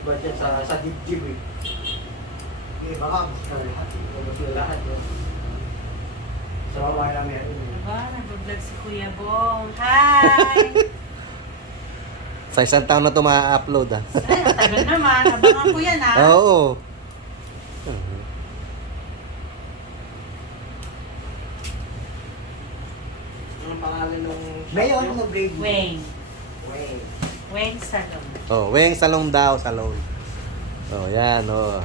iba dyan sa, sa dibdib eh. Eh, baka na lahat. eh. Gusto na lahat yun. Sa babae lang meron eh. Diba? Nag-vlog si Kuya Bong. Hi! Sa isang taon na ito ma-upload ah. Ay, ang tagal naman. Abangan ko yan ah. Oo. Anong pangalan nung... Ngayon, mo grade mo? Weng. Weng. Weng Salon. Oh, Weng salon daw, salon. Oh, yan oh.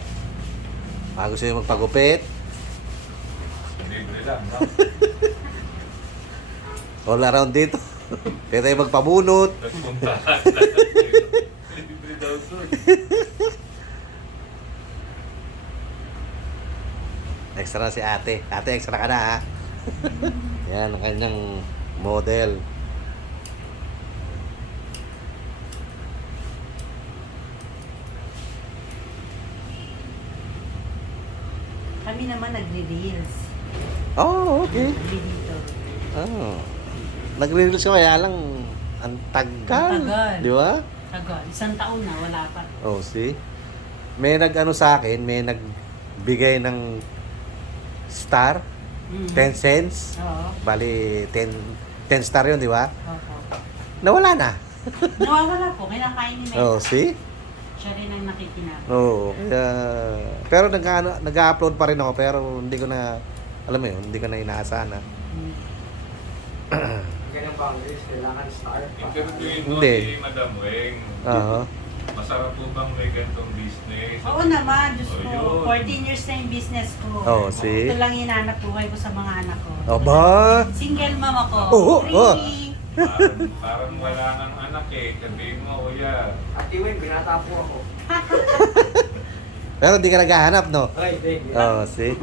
Bago sa'yo magpagupit, Libre lang, no? all around dito. Pwede tayo magpabunot. Nagpuntahan Libre daw to. Extra na si ate. Ate, extra ka na ha. yan, ang kanyang model. Kami naman nagre-reels. Oh, okay. Dito. Oh. Nagre-reels ka kaya lang ang tagal. Ang tagal. Di ba? Tagal. Isang taon na, wala pa. Oh, see? May nag-ano sa akin, may nagbigay ng star, Mm. 10 cents. Oo. Bali, 10, 10 star yun, di ba? Opo. Nawala na. Nawawala po. Kinakain ni Mel. Oh, see? Siya rin ang nakikinap. Oo. kaya, pero nag nag-upload pa rin ako, pero hindi ko na, alam mo yun, hindi ko na inaasahan ah. na. Mm. Ganyan boundaries, kailangan star pa. Interviewin mo Hindi. si Madam Weng. Oo. Masarap po bang may gantong business? Oo naman, Diyos Oh, ko. yun. 14 years na yung business ko. Oh, see? Ito lang hinanap buhay ko sa mga anak ko. Aba! Single mom ako. Oo, Three. Parang, parang wala kang anak eh. Sabihin mo, kuya. Ate Weng, binata po ako. Pero hindi ka naghahanap, no? Ay, hindi. Oo, see?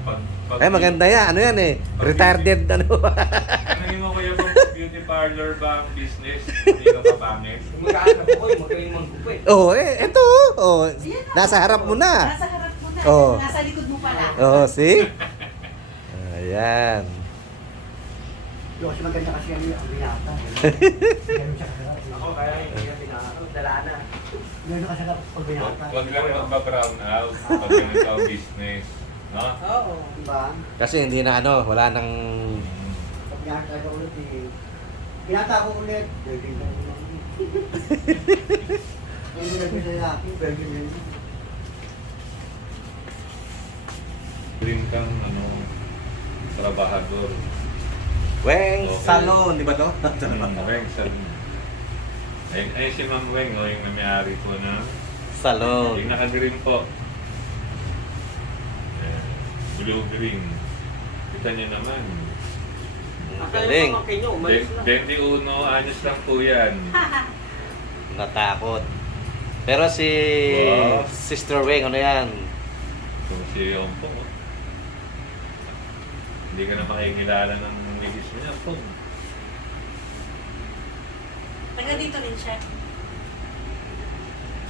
Pag, pag, Ay, maganda yan. Ano yan eh? Retired, ano? Ano mo kuya kung beauty parlor ba ang business? Hindi ka papangit? Magkaanak ko, yung magaling manggupit. Oo, oh, eh, ito. Oh, na. nasa harap mo na. Nasa harap mo na. Oo. Nasa likod mo pala. Oo, oh, see? Ayan. Yung kasi maganda kasi ang ang binata. Ganun siya kasarap. Ako, kaya hindi niya binata. Dala na. Ganun kasarap pag binata. huwag lang magba-brown out pag ganito ang business. No? Oo. Diba? Kasi hindi na ano, wala nang... Pag binata ko ulit, eh. Binata ko ulit. Na. Hindi na pwede na ako. Pwede na lang. Dream kang ano, trabahador. Weng Okay. Salon, di ba to? Weng, sabi Ay, ay si Ma'am Weng, oh, yung namayari po na. Salon. Yung naka-green po. Eh, blue green. Kita niyo naman. Galing. Den- 21 anyos lang po yan. Natakot. Pero si Wow. Sister Weng, ano yan? Kung si Ompong, oh. Hindi ka na makikilala ng misis mo niya, Ompong. Taga dito rin siya.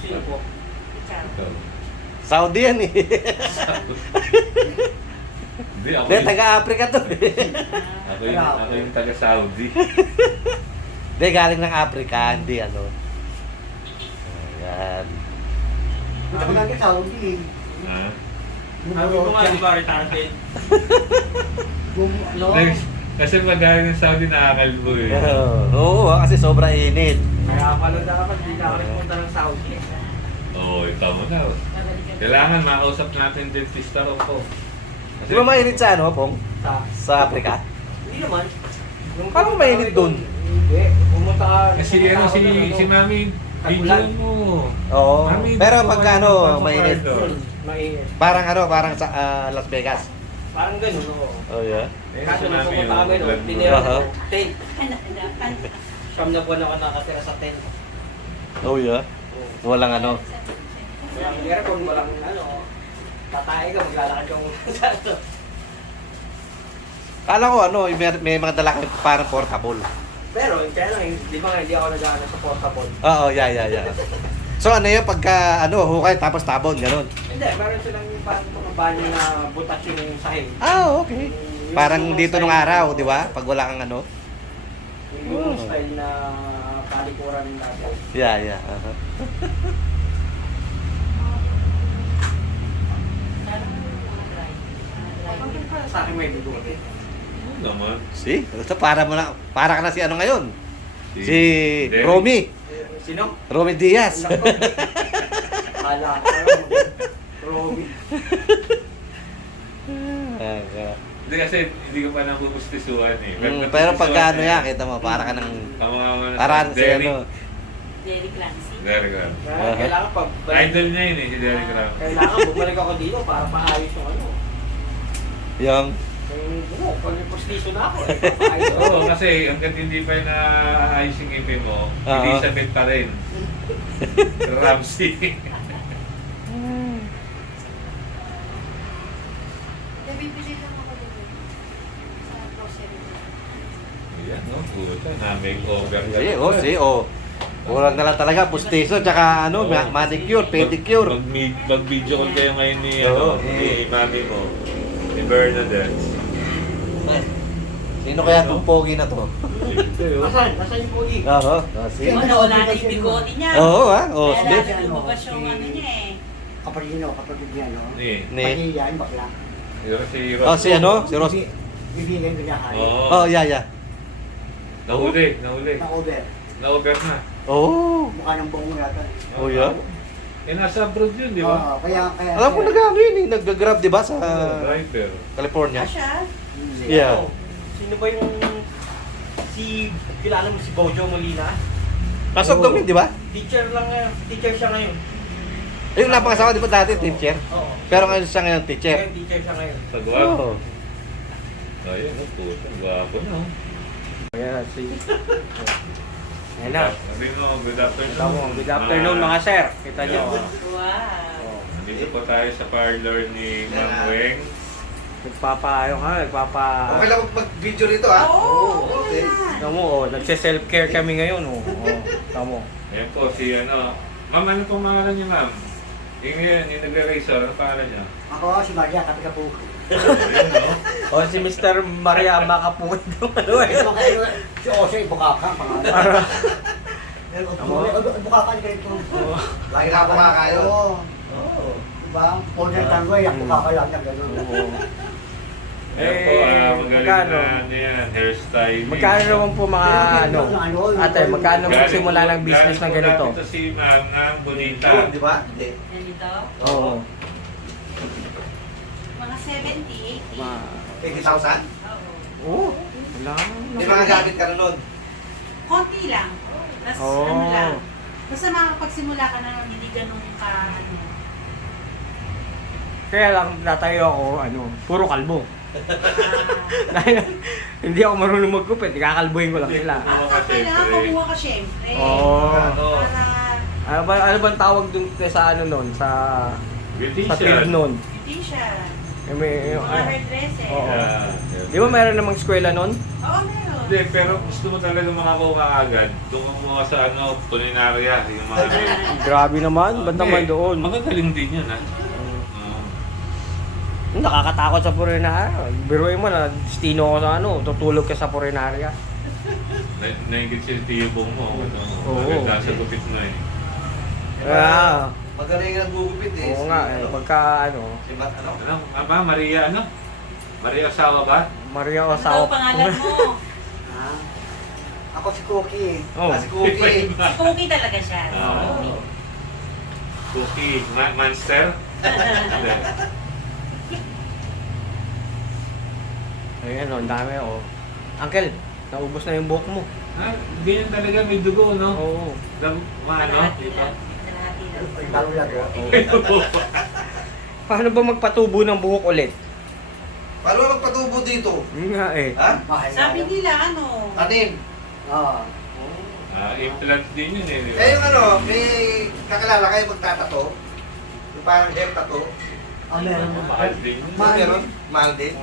Sino po? Ikaw. Ikaw. Saudi yan eh. Hindi, ako Hindi, yung, taga-Africa to eh. ako yung, ako yung taga-Saudi. Hindi, galing ng Africa, hindi ano. Ayan. Ito ko lang yung Saudi eh. Ha? Sabi ko nga, di ba, retarded? Ano? Next, kasi pag galing ng Saudi, nakakalbo eh. Oo, ah, kasi sobrang init. Kaya pala dapat, hindi na ako nagpunta ng Saudi. Oo, oh, ikaw mo na. Kailangan makausap natin dentista ro po. Di ba mainit sa ano, Pong? Sa, Sa Africa? hindi naman. Nung Parang mainit kami dun. Hindi. Pumunta ka. Kasi pumunta ano si, dun, ano, si Mami, Tagulan. video mo. Oo. Mami, Pero dito pagka ka ano, ng mainit. Mainit. Parang ano, parang sa ah, Las Vegas. Parang ganun, oo. Oh, yeah? Eh, Kaso nung pumunta kami, no, tinira Aha. ko, tent. Ano, ano? Siyam na buwan ako nakatira sa tent. Oh, yeah? Oo. Walang ano. Walang aircon, walang ano. Tatay ka, maglalakad ka muna sa ano. Kala ko ano, may, may mga dala kami parang portable. Pero, kaya lang, di ba nga, hindi ako nag-ano sa portable. Oo, yeah, yeah, yeah. So ano yun, pagka ano, hukay tapos tabon, ganun. Hindi, meron silang yung parang mga banyo na butas yung sahig. Ah, okay. Yung- Parang yung dito nung araw, di ba? Pag wala kang ano. Yung Oh. style na palikuran natin. Yeah, yeah. uh-huh. Sa akin may bigote. Ano naman? See? Ito para mo na, para ka na si ano ngayon? Si. Romy. Sino? Romy Diaz. Kala. Ah, yeah. Hindi kasi hindi ko pa nabubustisuan eh. Mm, pero pag ano yan, kita mo, para ka ng, para si ano. Derek Lancy. Derek Ram. Kaya Kailangan pag Idol niya yun eh, si Derek Ram. Kailangan bumalik ako dito para maayos yung ano. Yung, Yung buhok, pag may postiso na ako, eh, papaayos ako. Oo, kasi hanggang hindi pa na ayos yung ngipin mo, Oo. Elizabeth pa rin. Ramsey. Bibili lang ako dito. Sa grocery. Yan, no? Puta, na-makeover ka. si, oh, si, oh. Kulang na lang talaga, pustiso, tsaka ano, Oo. ma- manicure, pedicure. Mag, mag, mag-video call kayo ngayon ni, Oo. ano, ni mami mo, ni Bernadette. Sino kaya itong pogi na to? Nasaan? Nasaan yung pogi? Oo, oh, si. Ano, wala na yung bigote niya. Oo, ha? Oh, Kaya si. lalo lumabas yung ano niya eh. Kapatid nyo, kapatid niya, no? Ni, Ni. Paniyan, bakla. yun si Oh, si ano? Si Ros. Bibi- Bibigay ko niya hari. Oo. Oh, yeah, yeah. Nahuli, nahuli. Na-over. Na-over na. Oh. Mukha ng buong yata. Oh, yeah. Eh, nasa abroad yun, di ba? Oo, kaya, kaya... Alam ko nag-ano yun eh, nag-grab, di ba, sa Driver. California? Ah, siya? Hmm. Yeah. Sino? Sino ba yung si kilala mo si Bojo Molina? Pasok kami, di ba? Teacher lang ngayon. Teacher siya ngayon. Ayun, napangasawa, di ba dati, teacher? Oo. Pero ngayon siya ngayon, teacher. Ngayon, teacher siya ngayon. Sa Guam. Oh. Ayun, oh, puta. Gwapo na. oh. Ayan, si... Ayan na. Sabi mo, good afternoon. Kita mo, good afternoon mga sir. Kita nyo. Wow. Oh. Nandito po tayo sa parlor ni Ma'am Weng. Nagpapa, ano ka, nagpapa... lang mag-video rito, Oo, okay. okay. Tamo, oh, nagse-self-care kami ngayon, oh. oh tamo. Ayan po si ano. Ma'am, ano pong pangalan niya, ma'am? Yung yun, yung nagre-razor, ano pangalan niya? Ako, si Maria, kapi ka po. Ayun, no? Oh, si Mr. Maria Makapun. ano eh. Si Ose, Bukaka, pangalan. Bukaka ka ito. Lagi na kumakain. Oo. Diba? Order tango, yung Bukaka lang na gano'n. Ayan po, ah, magaling magkano? na ano yan, hairstyling. Magkano naman po mga ano? Ate, magkano po Galing simula ng business galing ng po ganito? dati to si ma'am ng Bonita. di ba? Hindi. Ganito? Oo. Mga 70, 80. Ma 80,000? Oo. Oo. Wala. May mga gamit ka na nun. Konti lang. Tapos Oo. ano lang. Basta makakapagsimula ka na nun, hindi ganun ka ano. Kaya lang natayo ako, ano, puro kalbo. ah, Dahil hindi ako marunong magkupit, ikakalbuhin ko lang sila. ah, okay lang, kumuha ka syempre. Oo. Para Ano ba ano bang tawag dun sa ano nun sa sa field Beautician. nun? hindi siya. Eh, May, Mga ah, hairdresser. Oo. Yeah. Di ba meron namang eskwela nun? Oo, meron. Hindi, pero gusto mo talaga makakuha agad. Tungo mo sa ano, kulinarya, yung mga... Grabe naman, ba't naman doon? Magagaling din yun, ha? Oo. Nakakatakot sa purinarya. Biruin mo na, destino ko sa ano, tutulog ka sa purinarya. Na- Naingit si Tio Bong mo. Ano, Oo. Maganda sa gupit mo eh. Kaya, Magaling ang gugupit eh. oo Si- nga, eh, ano, pagka ano, Si Mat, ano? Ano? Aba, Maria ano? Maria Asawa ba? Maria Ano daw Osawa. pangalan mo? Ha? Ako si Cookie. Oh. Ah, si Cookie. Si Cookie talaga siya. Si Oo. Cookie. Cookie. Ma- Monster? Hindi. Ayan, oh, ang dami, oh. Uncle, naubos na yung buhok mo. Ah, ganyan talaga may dugo, no? Oo. Ma, ano? Lang. Paano ba magpatubo ng buhok ulit? Paano mo dito? Yun nga eh. Ha? Sabi nila, ano? Tanim. Oo. Ah, implant din yun eh. di ba? Eh yung ano, may kakilala kayo magtatato? Yung parang hair tattoo? Ah, meron mo. Mahal din yun. Mahal meron? Mahal din?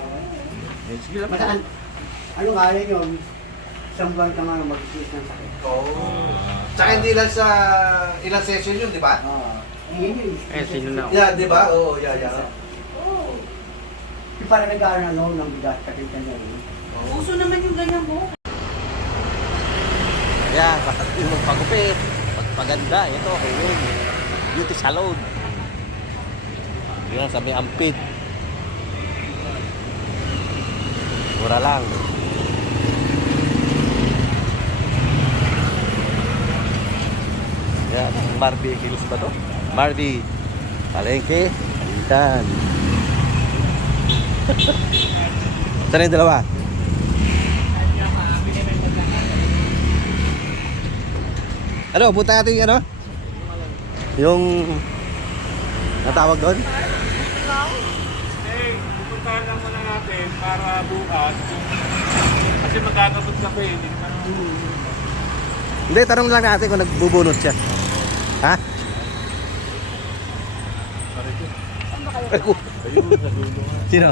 Eh, Sige lang. Masaan? Ano nga yan yun? Isang buwan ka nga mag-isip ng sakit. Oo. Ah. Tsaka hindi lang sa ilang session yun, di ba? Oo. Yun yun. Eh, sino na? Yeah, di ba? Oo, yeah, yeah. Oo. Yung parang nag-aaral na noon ng bigas, kakita niya rin. Uso naman yung ganyan buhok. Ayan, yung magpagupit, magpaganda, ito, ayun. Beauty salon. Yan, sabi ampid. Mura lang. Yan, Barbie Hills ba to? Barbie. Palengke. Alitan. Saan yung dalawa? Ano, punta natin yung ano? Yung natawag doon? Pupuntahan lang muna natin para bukas. Kasi magkakabot na ko eh. Hindi naman Hindi, tanong lang natin kung nagbubunot siya. Ha? Ako. Ayun, sa dulo nga. Sino?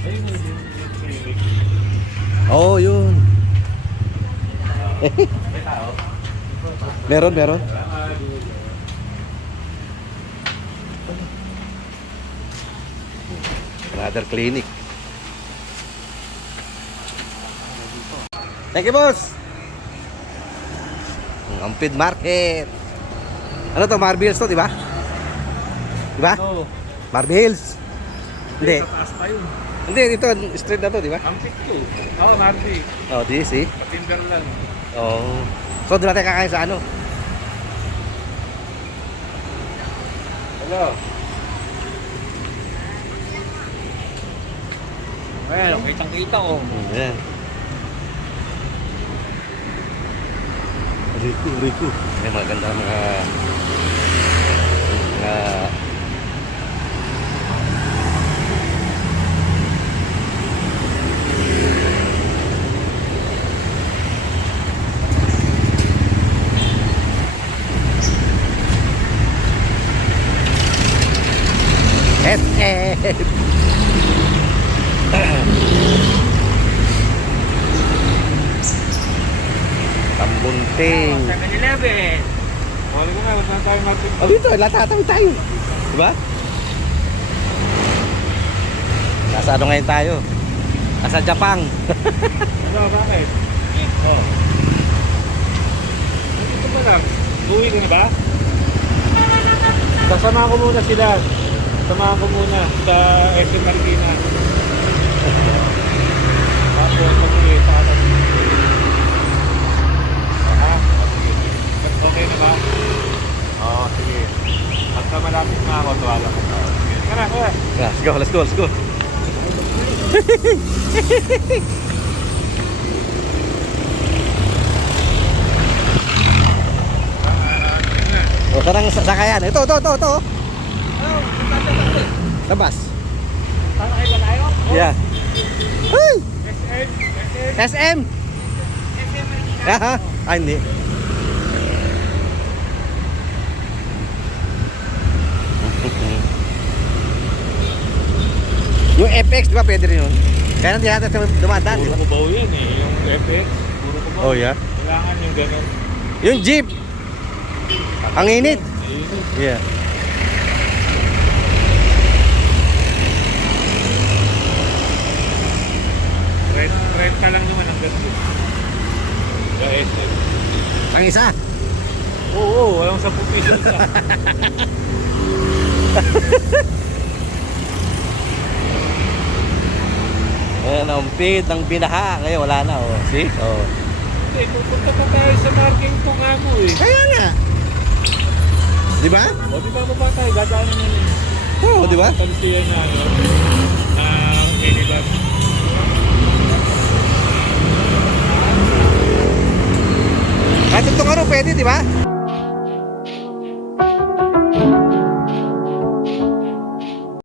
Ayun, clinic. Oo, oh, yun. Meron, meron. Another clinic. Thank you, boss. Ang Ampid Market. Ano to, Marbles to, di ba? Di ba? Oo. Marbles. Hindi. Hindi, dito, street na to, di ba? Pick ko. Oo, Marty. Oh, di, see? Patinder lang. Oh. So, doon natin kakain sa ano? Hello. Well, kitang kita ko. Ayan. Rico, Rico. Ayan, maganda mga mga SM. 7-Eleven. Wala ko nga, wala na tayo mag- Oh, dito, latatawid tayo. Diba? Nasa ano ngayon tayo? Nasa Japan. Ano, bakit? Oh. Dito pa lang. Uwi na ba? Sasama ko muna sila. Samahan ko muna sa SM Marikina. Tapos, mag-uwi sa atas. Aha, sige. Okay na ba? Oo, sige. Pagka malapit na ako, tuwala ko. Tara, tara. Yeah, let's go, let's go, let's go. O, karang sa sakayan. Ito, ito, ito, ito. Labas. Sasakay ba tayo? Yeah. Ay! SM, SM. SM! Aha. Ah, hindi. Yung FX, di ba pwede rin yun? Kaya hindi natin dumadaan, di Puro ba? kubaw yan eh. Yung FX, puro kubaw. Oh, yeah. Kailangan yung ganun. Yung jeep! Ang init! Ayun. Yeah. Red, red ka lang naman ang ganun. Sa SM. Ang isa! Oo, walang 10 piso sa. Ayan, ang pid ng binaha. Ngayon, wala na, oh. See? Oh. Hindi, pupunta pa tayo sa marking ko nga mo eh. Kaya nga! Di ba? O, di ba ba tayo? Dadaanan na yun. Oo, oh, di ba? Talisiyan na yun. Ah, minibus. Kahit itong ano, pwede, di ba?